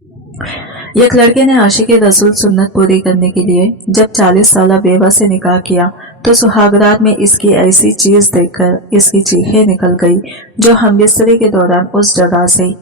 एक लड़के ने आशिक रसूल सुन्नत पूरी करने के लिए जब 40 साल बेवा से निकाह किया तो सुहागरात में इसकी ऐसी चीज देखकर इसकी चीखें निकल गई जो हमबिस्तरी के दौरान उस जगह से।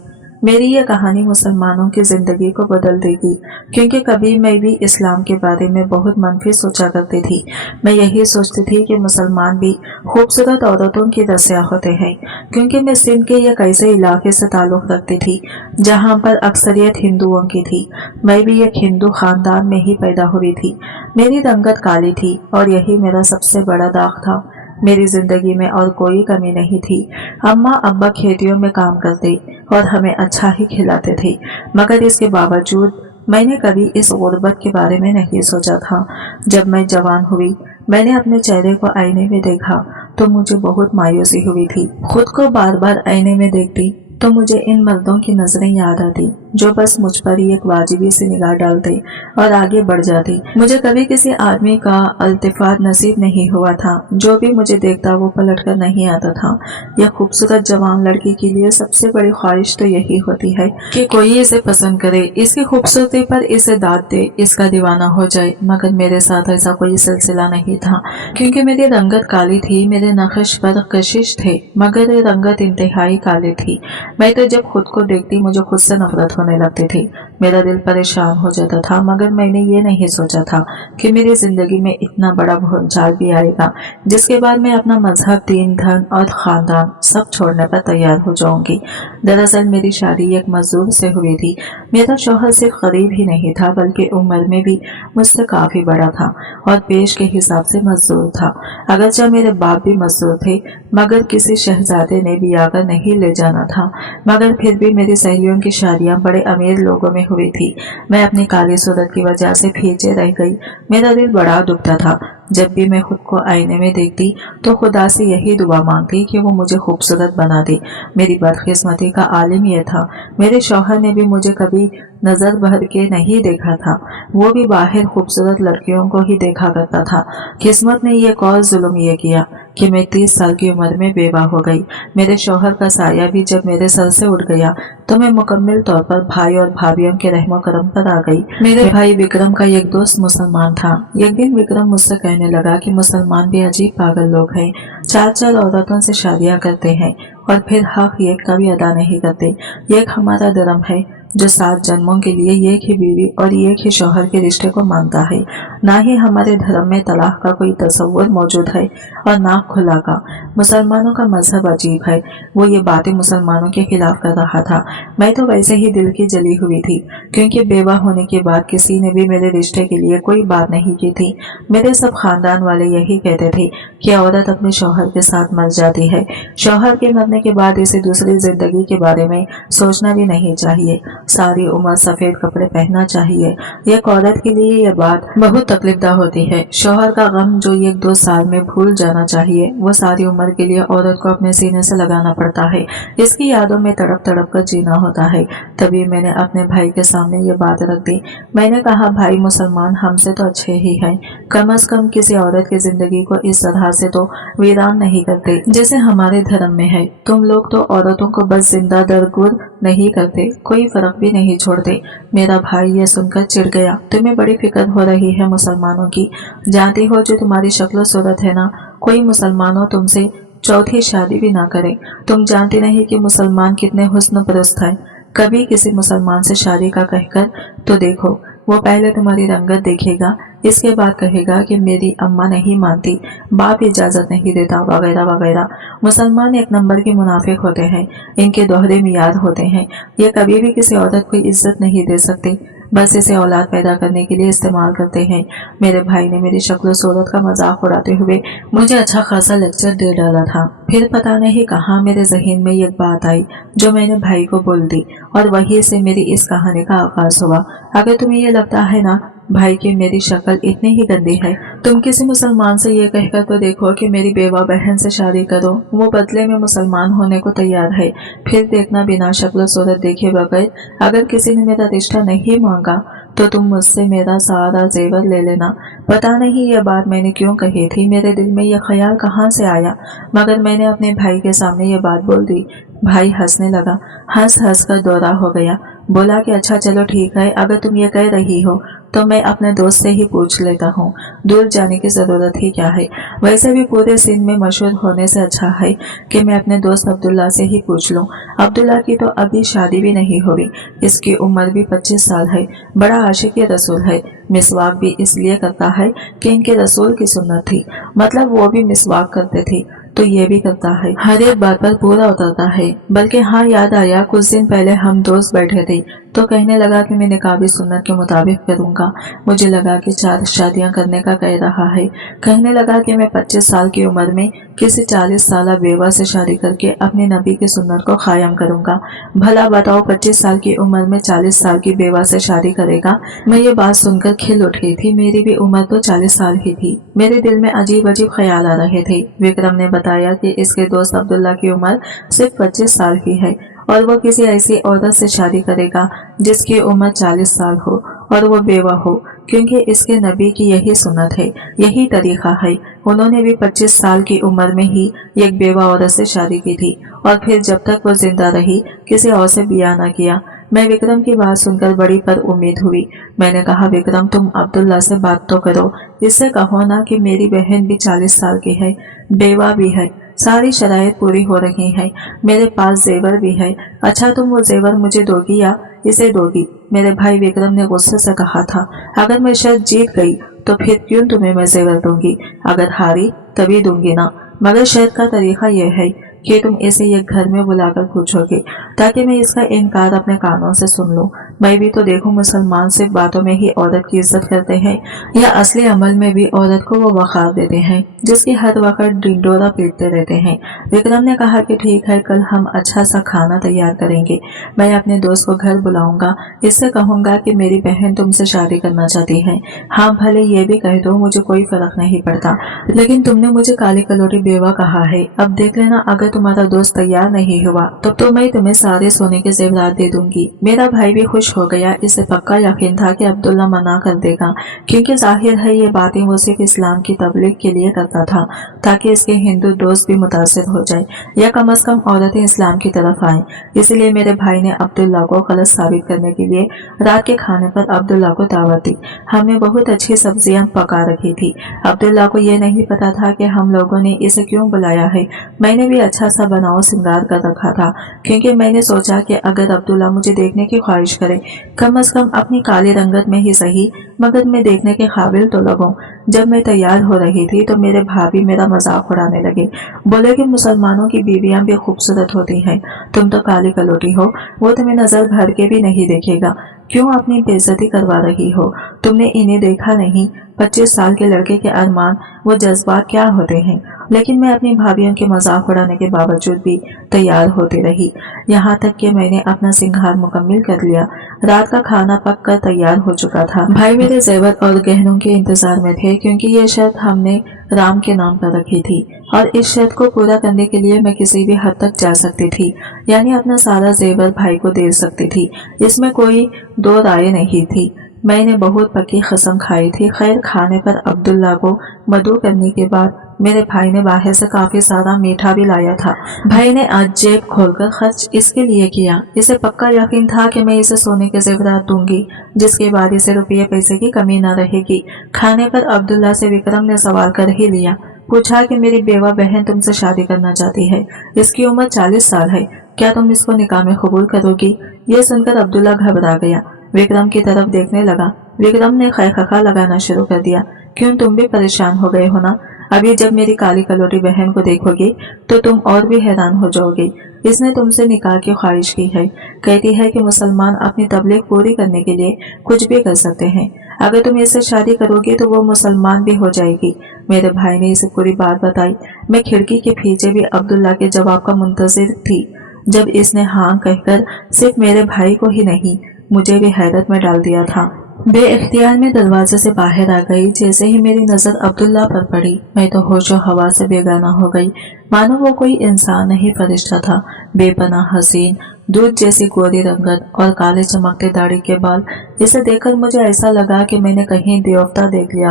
मेरी यह कहानी मुसलमानों की जिंदगी को बदल देगी, क्योंकि कभी मैं भी इस्लाम के बारे में बहुत मनफी सोचा करती थी। मैं यही सोचती थी कि मुसलमान भी खूबसूरत औरतों की रसिया होते हैं, क्योंकि मैं सिंध के एक ऐसे इलाके से ताल्लुक़ रखती थी जहाँ पर अक्सरियत हिंदुओं की थी। मैं भी एक हिंदू खानदान में ही पैदा हुई थी। मेरी रंगत काली थी और यही मेरा सबसे बड़ा दाग था। मेरी जिंदगी में और कोई कमी नहीं थी। अम्मा अब्बा खेतियों में काम करते और हमें अच्छा ही खिलाते थे, मगर इसके बावजूद मैंने कभी इस गुर्बत के बारे में नहीं सोचा था। जब मैं जवान हुई, मैंने अपने चेहरे को आईने में देखा तो मुझे बहुत मायूसी हुई थी। खुद को बार बार आईने में देखती तो मुझे इन मर्दों की नजरें याद आती जो बस मुझ पर ही एक वाजिबी सी निगाह डालते और आगे बढ़ जाती। मुझे कभी किसी आदमी का अल्तिफात नसीब नहीं हुआ था। जो भी मुझे देखता वो पलट कर नहीं आता था। यह खूबसूरत जवान लड़की के लिए सबसे बड़ी ख्वाहिश तो यही होती है कि कोई इसे पसंद करे, इसकी खूबसूरती पर इसे दाद दे, इसका दीवाना हो जाए। मगर मेरे साथ ऐसा कोई सिलसिला नहीं था, क्योंकि मेरी रंगत काली थी। मेरे नक्श पर कशिश थे, मगर ये रंगत इंतहाई काली थी। मैं तो जब खुद को देखती मुझे खुद से नफरत होने लगती थी। मेरा दिल परेशान हो जाता था, मगर मैंने ये नहीं सोचा था कि मेरी जिंदगी में इतना बड़ा भूचाल भी आएगा जिसके बाद मैं अपना मजहब, दीन, धन और खानदान सब छोड़ने पर तैयार हो जाऊंगी। दरअसल मेरी शादी एक मजदूर से हुई थी। मेरा शौहर सिर्फ गरीब ही नहीं था बल्कि उम्र में भी मुझसे काफी बड़ा था और पेश के हिसाब से मजदूर था। अगरचे मेरे बाप भी मजदूर थे, मगर किसी शहजादे ने भी आकर नहीं ले जाना था। मगर फिर भी मेरी सहेलियों की शादियां बड़े अमीर लोगों में हुई थी। मैं अपनी काली सूरत की वजह से पीछे रह गई। मेरा दिल बड़ा दुखता था। जब भी मैं खुद को आईने में देखती तो खुदा से यही दुआ मांगती कि वो मुझे खूबसूरत बना दे। मेरी बदकिस्मती का आलिम यह था, मेरे शौहर ने भी मुझे कभी नजर भर के नहीं देखा था। वो भी बाहर खूबसूरत लड़कियों को ही देखा करता था। किस्मत ने एक और जुल्म ये किया कि मैं 30 साल की उम्र में बेवा हो गई। मेरे शौहर का साया भी जब मेरे सर से उड़ गया तो मैं मुकम्मल तौर पर भाई और भाभियों के रहमो करम पर आ गई। मेरे भाई विक्रम का एक दोस्त मुसलमान था। एक दिन विक्रम मुझसे कहने लगा कि मुसलमान भी अजीब पागल लोग हैं। 4 औरतों से शादियां करते हैं और फिर हक एक का भी अदा नहीं करते। एक हमारा धर्म है जो 7 जन्मों के लिए एक ही बीवी और एक ही शौहर के रिश्ते को मानता है। ना ही हमारे धर्म में तलाक का कोई तस्वुर मौजूद है और ना खुला का। मुसलमानों का मजहब अजीब है। वो ये बातें मुसलमानों के खिलाफ कर रहा था। मैं तो वैसे ही दिल की जली हुई थी, क्योंकि बेवा होने के बाद किसी ने भी मेरे रिश्ते के लिए कोई बात नहीं की थी। मेरे सब खानदान वाले यही कहते थे कि औरत अपने शौहर के साथ मर जाती है। शौहर के मरने के बाद इसे दूसरी जिंदगी के बारे में सोचना भी नहीं चाहिए। सारी उम्र सफेद कपड़े पहनना चाहिए। एक औरत के लिए यह बात बहुत तकलीफदा होती है। शौहर का गम जो 1-2 साल में भूल जाना चाहिए, वो सारी उम्र के लिए औरत को अपने सीने से लगाना पड़ता है। इसकी यादों में तड़प तड़प कर जीना होता है। तभी मैंने अपने भाई के सामने ये बात रख दी। मैंने कहा, भाई, मुसलमान हमसे तो अच्छे ही हैं। कम अज कम किसी औरत की जिंदगी को इस तरह से तो वीरान नहीं करते जैसे हमारे धर्म में है। तुम लोग तो औरतों को बस जिंदा दरगुर नहीं करते, कोई फर्क भी नहीं छोड़ते। मेरा भाई ये सुनकर चिढ़ गया। तुम्हें बड़ी फिक्र हो रही है मुसलमानों की। जानती हो जो तुम्हारी शक्ल सूरत है ना, कोई मुसलमानों तुमसे चौथी शादी भी ना करे। तुम जानती नहीं कि मुसलमान कितने हुस्न परस्त हैं। कभी किसी मुसलमान से शादी का कहकर तो देखो। वो पहले तुम्हारी रंगत देखेगा, इसके बाद कहेगा कि मेरी अम्मा नहीं मानती, बाप इजाजत नहीं देता, वगैरह वगैरह। मुसलमान एक नंबर के मुनाफिक होते हैं। इनके दोहरे मियार होते हैं। ये कभी भी किसी औरत को इज्जत नहीं दे सकते, बस इसे औलाद पैदा करने के लिए इस्तेमाल करते हैं। मेरे भाई ने मेरी शक्ल सूरत का मजाक उड़ाते हुए मुझे अच्छा खासा लेक्चर दे डाला था। फिर पता नहीं कहाँ मेरे जहन में एक बात आई जो मैंने भाई को बोल दी और वहीं से मेरी इस कहानी का आगाज हुआ। अगर तुम्हें ये लगता है ना भाई कि मेरी शक्ल इतनी ही गंदी है, तुम किसी मुसलमान से ये कहकर तो देखो कि मेरी बेवा बहन से शादी करो, वो बदले में मुसलमान होने को तैयार है। फिर देखना, बिना शक्ल सूरत देखे बगैर अगर किसी ने मेरा रिश्ता नहीं मांगा तो तुम मुझसे मेरा सारा जेवर ले लेना। पता नहीं ये बात मैंने क्यों कही थी, मेरे दिल में यह ख्याल कहाँ से आया, मगर मैंने अपने भाई के सामने ये बात बोल दी। भाई हंसने लगा। हंस हंस कर दौरा हो गया। बोला कि अच्छा चलो ठीक है, अगर तुम ये कह रही हो तो मैं अपने दोस्त से ही पूछ लेता हूँ, दूर जाने की ज़रूरत ही क्या है। वैसे भी पूरे सिंध में मशहूर होने से अच्छा है कि मैं अपने दोस्त अब्दुल्ला से ही पूछ लूँ। अब्दुल्ला की तो अभी शादी भी नहीं हुई, इसकी उम्र भी 25 साल है, बड़ा आशिक रसूल है, मिसवाक भी इसलिए करता है कि इनके रसूल की सुन्नत थी, मतलब वो भी मिसवाक करते थे तो ये भी करता है, हर एक बात पर पूरा उतरता है। बल्कि हाँ, याद आया, कुछ दिन पहले हम दोस्त बैठे थे तो कहने लगा कि मैं निकाह भी सुन्नत के मुताबिक करूंगा। मुझे लगा कि 4 शादियां करने का कह रहा है। कहने लगा कि मैं 25 साल की उम्र में किसी 40 साल बेवा से शादी करके अपने नबी की सुन्नत को कायम करूंगा। भला बताओ, 25 साल की उम्र में 40 साल की बेवा से शादी करेगा? मैं ये बात सुनकर खिल उठी थी। मेरी भी उम्र तो 40 साल ही थी। मेरे दिल में अजीब अजीब ख्याल आ रहे थे। विक्रम ने बताया कि इसके दोस्त अब्दुल्ला की उम्र सिर्फ 25 साल की है और वो किसी ऐसी औरत से शादी करेगा जिसकी उम्र 40 साल हो और वो बेवा हो, क्योंकि इसके नबी की यही सुन्नत है, यही तरीका है। उन्होंने भी 25 साल की उम्र में ही एक बेवा औरत से शादी की थी और फिर जब तक वो जिंदा रही किसी और से बिया न किया। मैं विक्रम की बात सुनकर बड़ी पर उम्मीद हुई। मैंने कहा, विक्रम तुम अब्दुल्ला से बात तो करो, इससे कहो ना कि मेरी बहन भी 40 साल की है, बेवा भी है, सारी शराइत पूरी हो रही है, मेरे पास जेवर भी है। अच्छा, तुम वो जेवर मुझे दोगी या इसे दोगी? मेरे भाई विक्रम ने गुस्से से कहा था, अगर मैं शर्त जीत गई तो फिर क्यों तुम्हें मैं जेवर दूंगी, अगर हारी तभी दूंगी ना। मगर शर्त का तरीका यह है कि तुम इसे एक घर में बुलाकर पूछोगे ताकि मैं इसका इनकार अपने कानों से सुन लूं। मैं भी तो देखूं, मुसलमान सिर्फ बातों में ही औरत की इज्जत करते हैं या असली अमल में भी औरत को वो वक़ार देते हैं जिसकी हर वक्त डिंडोरा पीटते रहते हैं। विक्रम ने कहा कि ठीक है, कल हम अच्छा सा खाना तैयार करेंगे, मैं अपने दोस्त को घर बुलाऊंगा, इससे कहूंगा कि मेरी बहन तुमसे शादी करना चाहती है। हाँ, भले ये भी कह दो, मुझे कोई फर्क नहीं पड़ता, लेकिन तुमने मुझे काली कलोटी बेवा कहा है। अब देख लेना, अगर तुम्हारा दोस्त तैयार नहीं हुआ तो मैं तुम्हें सारे सोने के जेवरात दे दूंगी। मेरा भाई भी खुश हो गया। इसे पक्का यकीन था कि अब्दुल्ला मना कर देगा, क्योंकि जाहिर है ये बातें वो सिर्फ इस्लाम की तबलीग के लिए करता था ताकि इसके हिंदू दोस्त भी मुतासिर हो जाए या कम से कम औरतें इस्लाम की तरफ आएं। इसलिए मेरे भाई ने अब्दुल्ला को गलत साबित करने के लिए रात के खाने पर अब्दुल्ला को दावत दी। हमने बहुत अच्छी सब्जियां पका रखी थी। अब्दुल्ला को ये नहीं पता था कि हम लोगों ने इसे क्यों बुलाया है। मैंने भी अच्छा सा बनाओ श्रृंगार कर रखा था, क्योंकि मैंने सोचा कि अगर अब्दुल्ला मुझे देखने की ख्वाहिश करे, कम से कम अपनी काली रंगत में ही सही, मगर मैं देखने के काबिल तो लगूं। जब मैं तैयार हो रही थी तो मेरे भाभी मेरा मजाक उड़ाने लगे। बोले कि मुसलमानों की बीवियां भी खूबसूरत होती हैं, तुम तो काली कलोटी हो, वो तुम्हें नजर भर के भी नहीं देखेगा, क्यों अपनी बेइज्जती करवा रही हो? तुमने इन्हें देखा नहीं? 25 साल के लड़के के अरमान, वो जज्बात क्या होते हैं। लेकिन मैं अपनी भाभियों के मजाक उड़ाने के बावजूद भी तैयार होती रही, यहाँ तक कि मैंने अपना श्रृंगार मुकम्मल कर लिया। रात का खाना पक कर तैयार हो चुका था। भाई मेरे जेवर और गहनों के इंतजार में थे, क्योंकि ये शर्त हमने राम के नाम पर रखी थी और इस शर्त को पूरा करने के लिए मैं किसी भी हद तक जा सकती थी, यानी अपना सारा जेवर भाई को दे सकती थी। इसमें कोई दो राय नहीं थी। मैंने बहुत पक्की कसम खाई थी। खैर, खाने पर अब्दुल्ला को मदऊ करने के बाद मेरे भाई ने बाहर से काफी सारा मीठा भी लाया था। भाई ने आज जेब खोलकर खर्च इसके लिए किया। इसे पक्का यकीन था कि मैं इसे सोने के जेवरात दूंगी, जिसके बाद इसे रुपये पैसे की कमी न रहेगी। खाने पर अब्दुल्ला से विक्रम ने सवाल कर ही लिया। पूछा कि मेरी बेवा बहन तुमसे शादी करना चाहती है, इसकी उम्र 40 साल है, क्या तुम इसको निकाह में कबूल करोगी? ये सुनकर अब्दुल्ला घबरा गया, विक्रम की तरफ देखने लगा। विक्रम ने खैखा लगाना शुरू कर दिया। क्यों, तुम भी परेशान हो गए हो ना? अभी जब मेरी काली कलोटी बहन को देखोगे तो तुम और भी हैरान हो जाओगे। इसने तुमसे निकाह की ख्वाहिश की है, कहती है कि मुसलमान अपनी तबलीग पूरी करने के लिए कुछ भी कर सकते हैं। अगर तुम इससे शादी करोगे तो वो मुसलमान भी हो जाएगी। मेरे भाई ने इसे पूरी बात बताई। मैं खिड़की के पीछे भी अब्दुल्ला के जवाब का मुंतजिर थी। जब इसने हाँ कहकर सिर्फ मेरे भाई को ही नहीं, मुझे भी हैरत में डाल दिया था। बेइख्तियार में दरवाजे से बाहर आ गई। जैसे ही मेरी नजर अब्दुल्ला पर पड़ी, मैं तो होशो हवा से बेगाना हो गई, मानो वो कोई इंसान नहीं फरिश्ता था। बेपनाह हसीन, दूध जैसी गोरी रंगत और काले चमकते दाढ़ी के बाल। इसे देखकर मुझे ऐसा लगा कि मैंने कहीं देवता देख लिया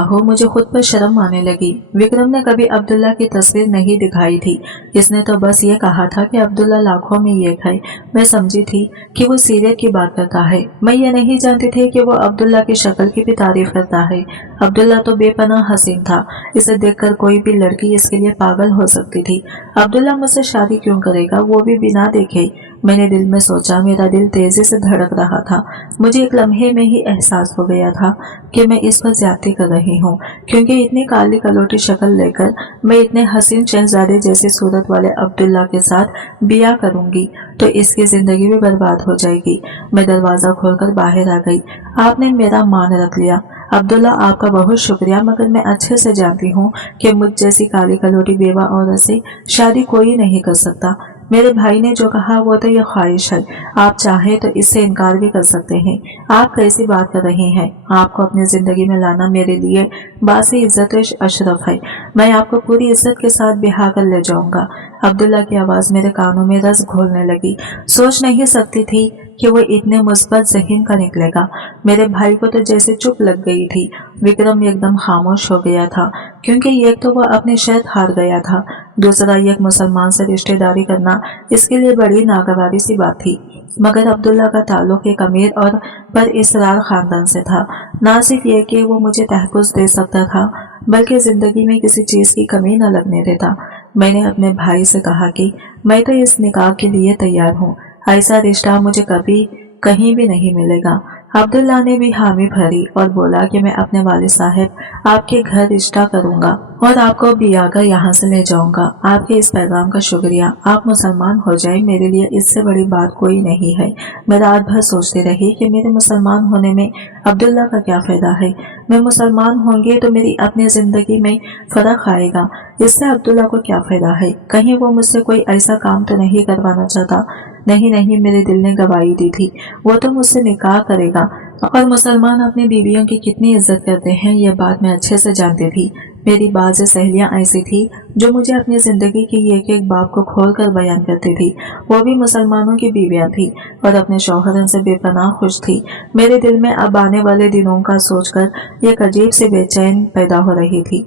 हो। मुझे खुद पर शर्म आने लगी। विक्रम ने कभी अब्दुल्ला की तस्वीर नहीं दिखाई थी। इसने तो बस ये कहा था कि अब्दुल्ला लाखों में एक है। मैं समझी थी कि वो सीरत की बात करता है। मैं ये नहीं जानती थी कि वो अब्दुल्ला की शक्ल की भी तारीफ करता है। अब्दुल्ला तो बेपनाह हसीन था। इसे देखकर कोई भी लड़की इसके लिए पागल हो सकती थी। अब्दुल्ला मुझसे शादी क्यों करेगा, वो भी बिना देखे? मैंने दिल में सोचा। मेरा दिल तेजी से धड़क रहा था। मुझे एक लम्हे में ही एहसास हो गया था कि मैं इस पर ज्यादती कर रही हूँ, क्योंकि इतनी काली कलोटी शक्ल लेकर मैं इतने हसीन शहजादे जैसी सूरत वाले अब्दुल्ला के साथ बिया करूंगी तो इसकी जिंदगी भी बर्बाद हो जाएगी। मैं दरवाजा खोलकर बाहर आ गई। आपने मेरा मान रख लिया। अब्दुल्ला, आपका बहुत शुक्रिया, मगर मैं अच्छे से जानती हूँ कि मुझ जैसी काली कलोटी बेवा औरत से शादी कोई नहीं कर सकता। मेरे भाई ने जो कहा वो तो ये ख्वाहिश है। आप चाहे तो इससे इनकार भी कर सकते हैं। आप कैसी बात कर रहे हैं? आपको अपनी जिंदगी में लाना मेरे लिए बासी इज्जत अशरफ है। मैं आपको पूरी इज्जत के साथ ब्याह कर ले जाऊंगा। अब्दुल्ला की आवाज मेरे कानों में रस घोलने लगी। सोच नहीं सकती थी कि वो इतने मुस्बत ज़हन का निकलेगा। मेरे भाई को तो जैसे चुप लग गई थी। विक्रम एकदम खामोश हो गया था, क्योंकि एक तो वह अपनी शर्त हार गया था, दूसरा एक मुसलमान से रिश्तेदारी करना इसके लिए बड़ी नागवारी सी बात थी। मगर अब्दुल्ला का ताल्लुक एक अमीर और पर इसरार खानदान से था। ना सिर्फ ये कि वो मुझे तहफ़्फ़ुज़ दे सकता था, बल्कि जिंदगी में किसी चीज की कमी न लगने देता। मैंने अपने भाई से कहा कि मैं तो इस निकाह के लिए तैयार हूँ। ऐसा रिश्ता मुझे कभी कहीं भी नहीं मिलेगा। अब्दुल्ला ने भी हामी भरी और बोला कि मैं अपने वालिद साहब आपके घर रिश्ता करूंगा और आपको भी आकर यहाँ से ले जाऊंगा। आपके इस पैगाम का शुक्रिया। आप मुसलमान हो जाए, मेरे लिए इससे बड़ी बात कोई नहीं है। मैं रात भर सोचती रही कि मेरे मुसलमान होने में अब्दुल्ला का क्या फायदा है। मैं मुसलमान होंगी तो मेरी अपनी जिंदगी में फर्क आएगा, इससे अब्दुल्ला को क्या फायदा है? कहीं वो मुझसे कोई ऐसा काम तो नहीं करवाना चाहता? नहीं, मेरे दिल ने गवाही दी थी, वो तो मुझसे निकाह करेगा। और मुसलमान अपनी बीवियों की कितनी इज्जत करते हैं, ये बात मैं अच्छे से जानती थी। मेरी बाज़ सहेलियां ऐसी थी जो मुझे अपनी जिंदगी की एक एक बात को खोल कर बयान करती थी। वो भी मुसलमानों की बीवियां थी और अपने शौहरों से बेपनाह खुश थी। मेरे दिल में अब आने वाले दिनों का सोचकर एक अजीब सी बेचैन पैदा हो रही थी।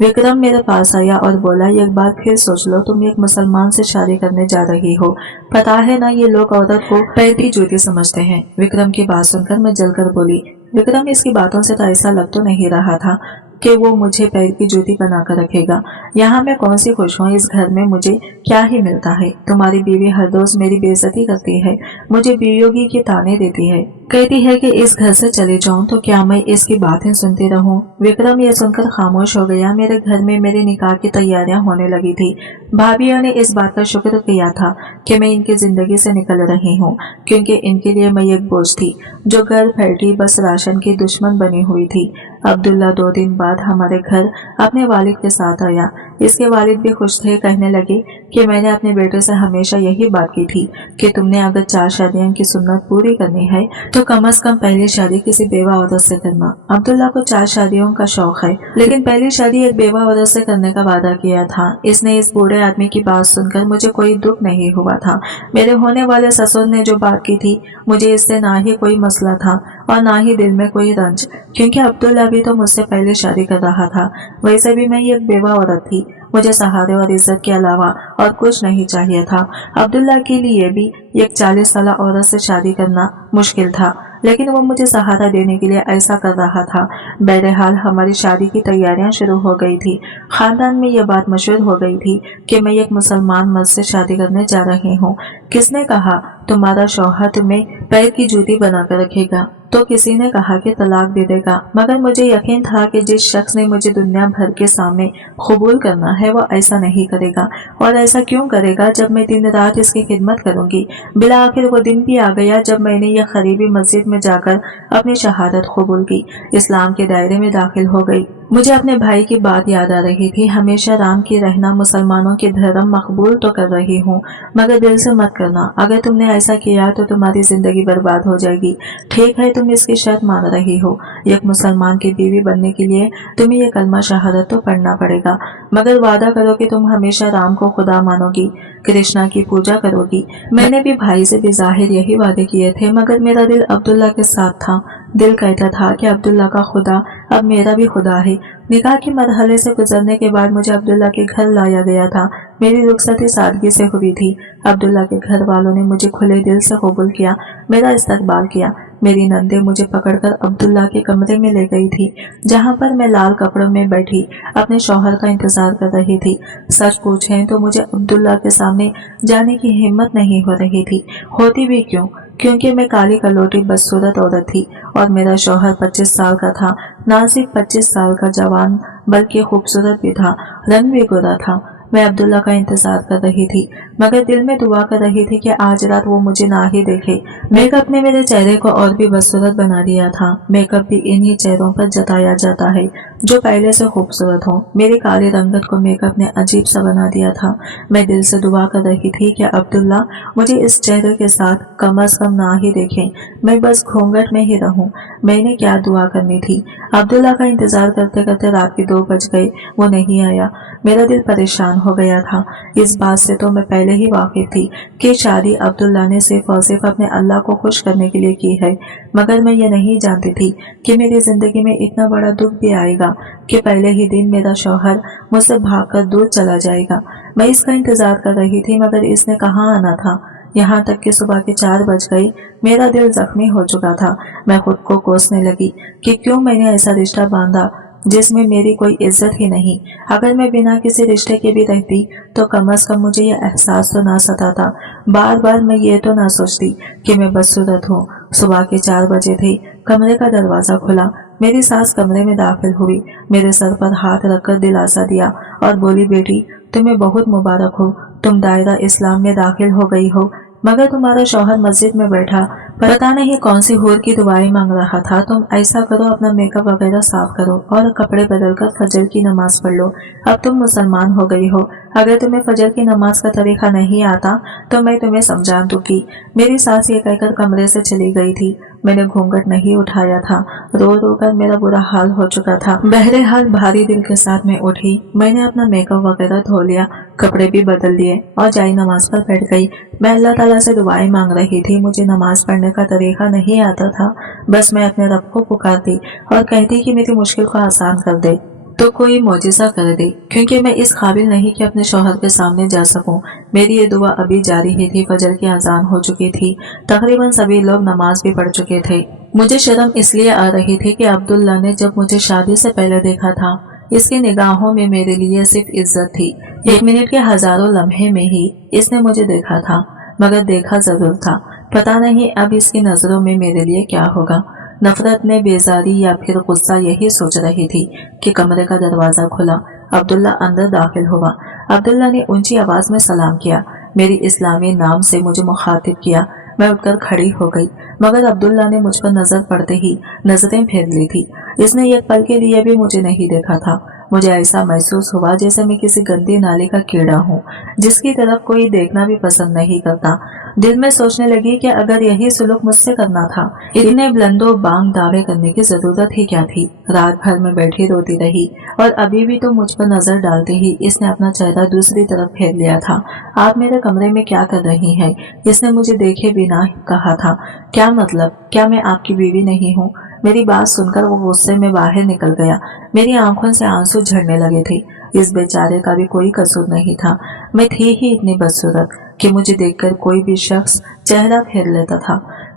विक्रम मेरे पास आया और बोला, एक बार फिर सोच लो, तुम एक मुसलमान से शादी करने जा रही हो। पता है ना, ये लोग औरत को पैर की जूती समझते हैं। विक्रम की बात सुनकर मैं जलकर बोली। विक्रम इसकी बातों से तो ऐसा लग तो नहीं रहा था कि वो मुझे पैर की जूती बनाकर रखेगा। यहाँ मैं कौन सी खुश हूँ, इस घर में मुझे क्या ही मिलता है। तुम्हारी बीवी हर रोज मेरी बेइज्जती करती है, मुझे बेयोगी की ताने देती है, कहती है कि इस घर से चले जाऊं तो क्या मैं इसकी बातें सुनती रहूं? विक्रम ये सुनकर खामोश हो गया। मेरे घर में मेरे निकाह की तैयारियां होने लगी थी। भाभियों ने इस बात का शुक्र किया था कि मैं इनकी जिंदगी से निकल रही हूँ, क्योंकि इनके लिए मैं एक बोझ थी जो घर फैलती बस राशन की दुश्मन बनी हुई थी। अब्दुल्ला 2 दिन बाद हमारे घर अपने वालिद के साथ आया। इसके वालिद भी खुश थे। कहने लगे कि मैंने अपने बेटे से हमेशा यही बात की थी कि तुमने अगर 4 शादियों की सुन्नत पूरी करनी है तो कम से कम पहली शादी किसी बेवा औरत से करना। अब्दुल्ला को 4 शादियों का शौक है, लेकिन पहली शादी एक बेवा औरत से करने का वादा किया था। इसने इस बूढ़े आदमी की बात सुनकर मुझे कोई दुख नहीं हुआ था। मेरे होने वाले ससुर ने जो बात की थी, मुझे इससे ना ही कोई मसला था और ना ही दिल में कोई रंज, क्योंकि अब्दुल्ला भी तो मुझसे पहले शादी कर रहा था। वैसे भी मैं एक बेवा औरत थी, मुझे सहारे और इज्जत के अलावा और कुछ नहीं चाहिए था। अब्दुल्ला के लिए भी एक 40 साल औरत से शादी करना मुश्किल था, लेकिन वो मुझे सहारा देने के लिए ऐसा कर रहा था। बहरहाल हमारी शादी की तैयारियां शुरू हो गई थी। खानदान में यह बात मशहूर हो गई थी कि मैं एक मुसलमान मर्द से शादी करने जा रही हूँ। किसने कहा तुम्हारा शौहर तुम्हें पैर की जूती बनाकर रखेगा, तो किसी ने कहा कि तलाक दे देगा। मगर मुझे यकीन था कि जिस शख्स ने मुझे दुनिया भर के सामने कबूल करना है वो ऐसा नहीं करेगा। और ऐसा क्यों करेगा जब मैं दिन रात इसकी खिदमत करूंगी। बिला आखिर वो दिन भी आ गया जब मैंने यह करीबी मस्जिद में जाकर अपनी शहादत कबूल की, इस्लाम के दायरे में दाखिल हो गई। मुझे अपने भाई की बात याद आ रही थी। हमेशा राम की रहना, मुसलमानों के धर्म मकबूल तो कर रही हूँ, मगर दिल से मत करना। अगर तुमने ऐसा किया तो तुम्हारी जिंदगी बर्बाद हो जाएगी। ठीक है, तुम इसकी शर्त मान रही हो। एक मुसलमान की बीवी बनने के लिए तुम्हें ये कलमा शहादत तो पढ़ना पड़ेगा, मगर वादा करो कि तुम हमेशा राम को खुदा मानोगी, कृष्णा की पूजा करोगी। मैंने भी भाई से बेजाहिर यही वादे किए थे, मगर मेरा दिल अब्दुल्ला के साथ था। दिल कहता था कि अब्दुल्ला का खुदा अब मेरा भी खुदा है। निकाह के मरहले से गुजरने के बाद मुझे अब्दुल्ला के घर लाया गया था। मेरी रुखसती सादगी से हुई थी। अब्दुल्ला के घर वालों ने मुझे खुले दिल से कबूल किया, मेरा इस्तकबाल किया। मेरी नंदे मुझे पकड़कर अब्दुल्ला के कमरे में ले गई थी, जहाँ पर मैं लाल कपड़ों में बैठी अपने शौहर का इंतजार कर रही थी। सच पूछें तो मुझे अब्दुल्ला के सामने जाने की हिम्मत नहीं हो रही थी। होती भी क्यों, क्योंकि मैं काली कलोटी बदसूरत औरत थी और मेरा शौहर 25 साल का था। ना सिर्फ 25 साल का जवान, बल्कि खूबसूरत भी था, रंग भी गोरा था। मैं अब्दुल्ला का इंतजार कर रही थी, मगर दिल में दुआ कर रही थी कि आज रात वो मुझे ना ही देखे। मेकअप ने मेरे चेहरे को और भी बदसूरत बना दिया था। मेकअप भी इन्हीं चेहरों पर जताया जाता है जो पहले से खूबसूरत हो। मेरी काली रंगत को मेकअप ने अजीब सा बना दिया था। मैं दिल से दुआ कर रही थी कि अब्दुल्ला मुझे इस चेहरे के साथ कम अज कम ना ही देखे, मैं बस घूंघट में ही रहूं। मैंने क्या दुआ करनी थी। अब्दुल्ला का इंतजार करते करते रात के 2 बज गए, वो नहीं आया। मेरा दिल परेशान हो गया था। इस बात से तो मैं पहले ही वाकिफ थी कि शादी अब्दुल्ला ने सिर्फ और सिर्फ अपने अल्लाह को खुश करने के लिए की है, मगर मैं ये नहीं जानती थी कि मेरी जिंदगी में इतना बड़ा दुख भी आएगा कि पहले ही दिन मेरा शौहर मुझसे भागकर दूर चला जाएगा। मैं इसका इंतजार कर रही थी, मगर इसने कहाँ आना था। यहाँ तक कि सुबह के 4 बज गए। मेरा दिल जख्मी हो चुका था। मैं खुद को कोसने लगी कि क्यों मैंने ऐसा रिश्ता बांधा जिसमें मेरी कोई इज्जत ही नहीं। अगर मैं बिना किसी रिश्ते के भी रहती तो कम अज कम मुझे यह एहसास तो ना सताता। बार बार मैं ये तो ना सोचती कि मैं बदसूरत हूँ। सुबह के 4 बजे थे। कमरे का दरवाजा खुला। मेरी सास कमरे में दाखिल हुई, मेरे सर पर हाथ रखकर दिलासा दिया और बोली, बेटी तुम्हें बहुत मुबारक हो, तुम दायरा इस्लाम में दाखिल हो गई हो। मगर तुम्हारा शौहर मस्जिद में बैठा पता नहीं कौन सी हूर की दुआएं मांग रहा था। तुम ऐसा करो, अपना मेकअप वगैरह साफ करो और कपड़े बदलकर फजर की नमाज पढ़ लो। अब तुम मुसलमान हो गई हो। अगर तुम्हें फजर की नमाज का तरीका नहीं आता तो मैं तुम्हें समझा दूंगी। मेरी सास ये कहकर कमरे से चली गई थी। मैंने घूंघट नहीं उठाया था। रो रो कर मेरा बुरा हाल हो चुका था। बहरहाल भारी दिल के साथ मैं उठी। मैंने अपना मेकअप वगैरह धो लिया, कपड़े भी बदल लिए और जाई नमाज पर बैठ गई। मैं अल्लाह ताला से दुआएं मांग रही थी। मुझे नमाज पढ़ने का तरीका नहीं आता था। बस मैं अपने रब को पुकारती और कहती कि मेरी मुश्किल को आसान कर दे, तो कोई मौजिज़ा कर दे, क्योंकि मैं इस काबिल नहीं कि अपने शौहर के सामने जा सकूं। मेरी ये दुआ अभी जारी ही थी। फजर की अजान हो चुकी थी। तकरीबन सभी लोग नमाज भी पढ़ चुके थे। मुझे शर्म इसलिए आ रही थी कि अब्दुल्ला ने जब मुझे शादी से पहले देखा था, इसकी निगाहों में मेरे लिए सिर्फ इज्जत थी। 1 मिनट के हजारों लम्हे में ही इसने मुझे देखा था, मगर देखा जरूर था। पता नहीं अब इसकी नजरों में मेरे लिए क्या होगा। नफरत में बेजारी या फिर गुस्सा, यही सोच रही थी कि कमरे का दरवाजा खुला। अब्दुल्ला अंदर दाखिल हुआ। अब्दुल्ला ने ऊंची आवाज में सलाम किया। मेरी इस्लामी नाम से मुझे मुखातिब किया। मैं उठकर खड़ी हो गई, मगर अब्दुल्ला ने मुझ पर नजर पड़ते ही नजरें फेर ली थी। इसने एक पल के लिए भी मुझे नहीं देखा था। मुझे ऐसा महसूस हुआ जैसे मैं किसी गंदी नाली का कीड़ा हूँ, जिसकी तरफ कोई देखना भी पसंद नहीं करता। दिल में सोचने लगी कि अगर यही सुलूक मुझसे करना था, इतने बुलंदो बांग दावे करने की जरूरत ही क्या थी। रात भर में बैठी रोती रही और अभी भी तो मुझ पर नजर डालते ही इसने अपना चेहरा दूसरी तरफ फेर लिया था। आप मेरे कमरे में क्या कर रही हैं? इसने मुझे देखे बिना कहा था। क्या मतलब, क्या मैं आपकी बीवी नहीं हूँ? मेरी बात सुनकर वो गुस्से में बाहर निकल गया। मेरी आंखों से आंसू झड़ने लगे थे। इस बेचारे का भी कोई कसूर नहीं था। मैं थी ही इतनी बदसूरत कि मुझे देखकर कोई भी शख्स चेहरा फेर लेता था।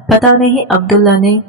पता नहीं अब्दुल्ला ने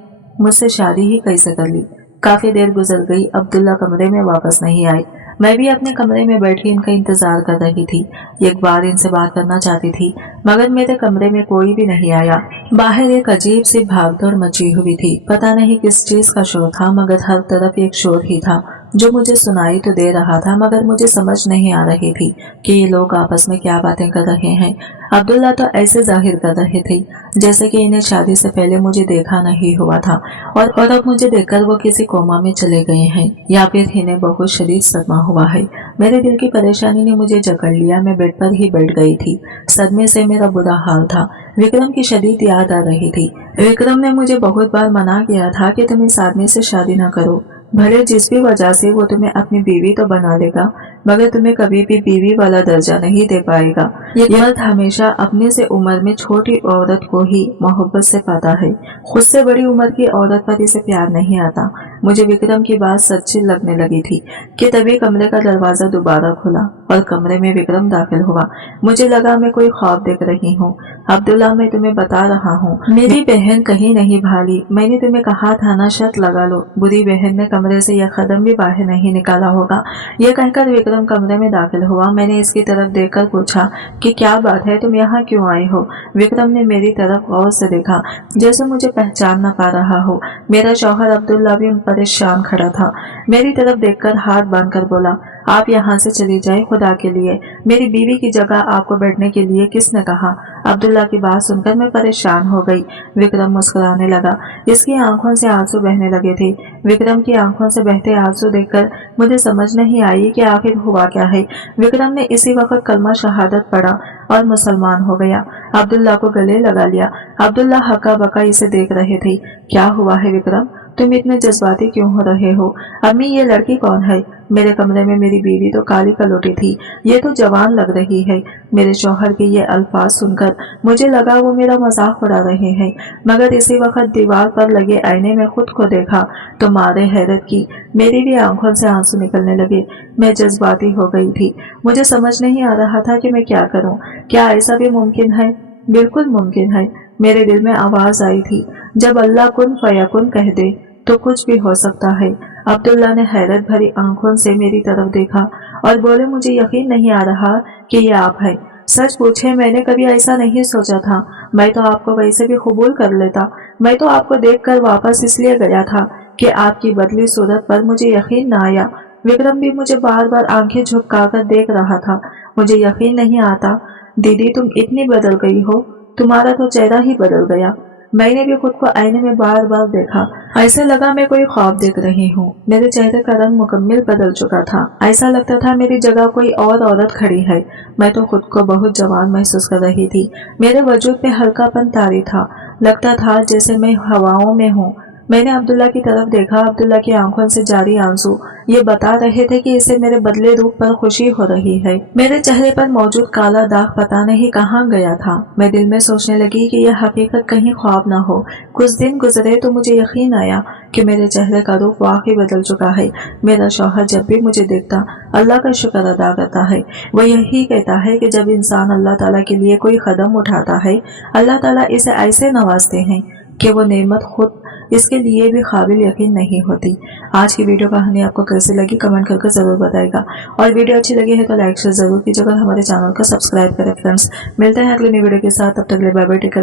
मुझसे शादी ही कैसे कर ली। काफी देर गुजर गई, अब्दुल्ला कमरे में वापस नहीं आए। मैं भी अपने कमरे में बैठी इनका इंतजार कर रही थी। एक बार इनसे बात करना चाहती थी, मगर मेरे कमरे में कोई भी नहीं आया। बाहर एक अजीब सी भागदौड़ मची हुई थी। पता नहीं किस चीज का शोर था, मगर हर तरफ एक शोर ही था। जो मुझे सुनाई तो दे रहा था, मगर मुझे समझ नहीं आ रही थी कि ये लोग आपस में क्या बातें कर रहे हैं। अब्दुल्ला तो ऐसे जाहिर कर रहे थे जैसे कि इन्हें शादी से पहले मुझे देखा नहीं हुआ था और अब मुझे देखकर वो किसी कोमा में चले गए हैं या फिर इन्हें बहुत शदीद सदमा हुआ है। मेरे दिल की परेशानी ने मुझे जकड़ लिया। मैं बेड पर ही बैठ गई थी। सदमे से मेरा बुरा हाल था। विक्रम की शदीद याद आ रही थी। विक्रम ने मुझे बहुत बार मना किया था कि तुम इस आदमी से शादी न करो, भले जिस भी वजह से वो तुम्हें अपनी बीवी तो बना लेगा, मगर तुम्हें कभी भी बीवी वाला दर्जा नहीं दे पाएगा। ये मर्द हमेशा अपने से उम्र में छोटी औरत को ही मोहब्बत से पाता है, खुद से बड़ी उम्र की औरत पर इसे प्यार नहीं आता। मुझे विक्रम की बात सच्ची लगने लगी थी कि तभी कमरे का दरवाजा दोबारा खुला और कमरे में विक्रम दाखिल हुआ। मुझे लगा मैं कोई ख्वाब देख रही हूँ। अब्दुल्ला, मैं तुम्हें बता रहा हूँ, मेरी बहन कहीं नहीं भागी। मैंने तुम्हें कहा था ना, शर्त लगा लो, बुरी बहन ने कमरे से यह कदम भी बाहर नहीं निकाला होगा। यह कहकर विक्रम कमरे में दाखिल हुआ। मैंने इसकी तरफ देखकर पूछा कि क्या बात है, तुम यहाँ क्यों आए हो? विक्रम ने मेरी तरफ गौर से देखा, जैसे मुझे पहचान न पा रहा हो। मेरा शौहर अब्दुल्ला भी परेशान खड़ा था। मेरी तरफ देखकर हाथ बांधकर बोला, आप यहाँ से चली जाए, खुदा के लिए। मेरी बीवी की जगह आपको बैठने के लिए किसने कहा? अब्दुल्ला की बात सुनकर मैं परेशान हो गई। विक्रम मुस्कुराने लगा। इसकी आंखों से आंसू बहने लगे थे। विक्रम की आंखों से बहते आंसू देखकर मुझे समझ नहीं आई कि आखिर हुआ क्या है। विक्रम ने इसी वक्त कलमा शहादत पढ़ा और मुसलमान हो गया। अब्दुल्ला को गले लगा लिया। अब्दुल्ला हक्का बक्का इसे देख रहे थे। क्या हुआ है विक्रम, तुम इतने जज्बाती क्यों हो रहे हो? अम्मी, ये लड़की कौन है? मेरे कमरे में मेरी बीवी तो काली कलोटी थी, ये तो जवान लग रही है। मेरे शौहर के ये अल्फाज सुनकर मुझे लगा वो मेरा मजाक उड़ा रहे हैं, मगर इसी वक्त दीवार पर लगे आईने में खुद को देखा तो मारे हैरत की मेरी भी आंखों से आंसू निकलने लगे। मैं जज्बाती हो गई थी। मुझे समझ नहीं आ रहा था कि मैं क्या करूं। क्या ऐसा भी मुमकिन है? बिल्कुल मुमकिन है। मेरे दिल में आवाज आई थी, जब अल्लाह कुन फयकुन कह दे तो कुछ भी हो सकता है। अब्दुल्ला ने हैरत भरी आंखों से मेरी तरफ देखा और बोले, मुझे यकीन नहीं आ रहा कि ये आप है। सच पूछे, मैंने कभी ऐसा नहीं सोचा था। मैं तो आपको वैसे भी कबूल कर लेता। मैं तो आपको देखकर वापस इसलिए गया था कि आपकी बदली सूरत पर मुझे यकीन न आया। विक्रम भी मुझे बार बार आंखें झुकाकर देख रहा था। मुझे यकीन नहीं आता, दीदी तुम इतनी बदल गई हो, तुम्हारा तो चेहरा ही बदल गया। मैंने भी खुद को आईने में बार बार देखा। ऐसे लगा मैं कोई ख्वाब देख रही हूँ। मेरे चेहरे का रंग मुकम्मल बदल चुका था। ऐसा लगता था मेरी जगह कोई और औरत खड़ी है। मैं तो खुद को बहुत जवान महसूस कर रही थी। मेरे वजूद पे हल्कापन तारी था। लगता था जैसे मैं हवाओं में हूँ। मैंने अब्दुल्ला की तरफ देखा। अब्दुल्ला की आंखों से जारी आंसू ये बता रहे थे कि इसे मेरे बदले रूप पर खुशी हो रही है। मेरे चेहरे पर मौजूद काला दाग पता नहीं कहाँ गया था। मैं दिल में सोचने लगी कि यह हकीकत कहीं ख्वाब न हो। कुछ दिन गुजरे तो मुझे यकीन आया कि मेरे चेहरे का रूप वाकई बदल चुका है। मेरा शौहर जब भी मुझे देखता अल्लाह का शुक्र अदा करता है। वह यही कहता है कि जब इंसान अल्लाह ताला के लिए कोई कदम उठाता है, अल्लाह ताला इसे ऐसे नवाजते हैं कि वो नेमत खुद इसके लिए भी काबिल यकीन नहीं होती। आज की वीडियो कहानी आपको कैसी लगी कमेंट करके जरूर बताएगा, और वीडियो अच्छी लगी है तो लाइक शेयर जरूर कीजिएगा, हमारे चैनल को सब्सक्राइब करें फ्रेंड्स। मिलते हैं अगले नई वीडियो के साथ, तब तक के लिए बाय बाय, टेक केयर।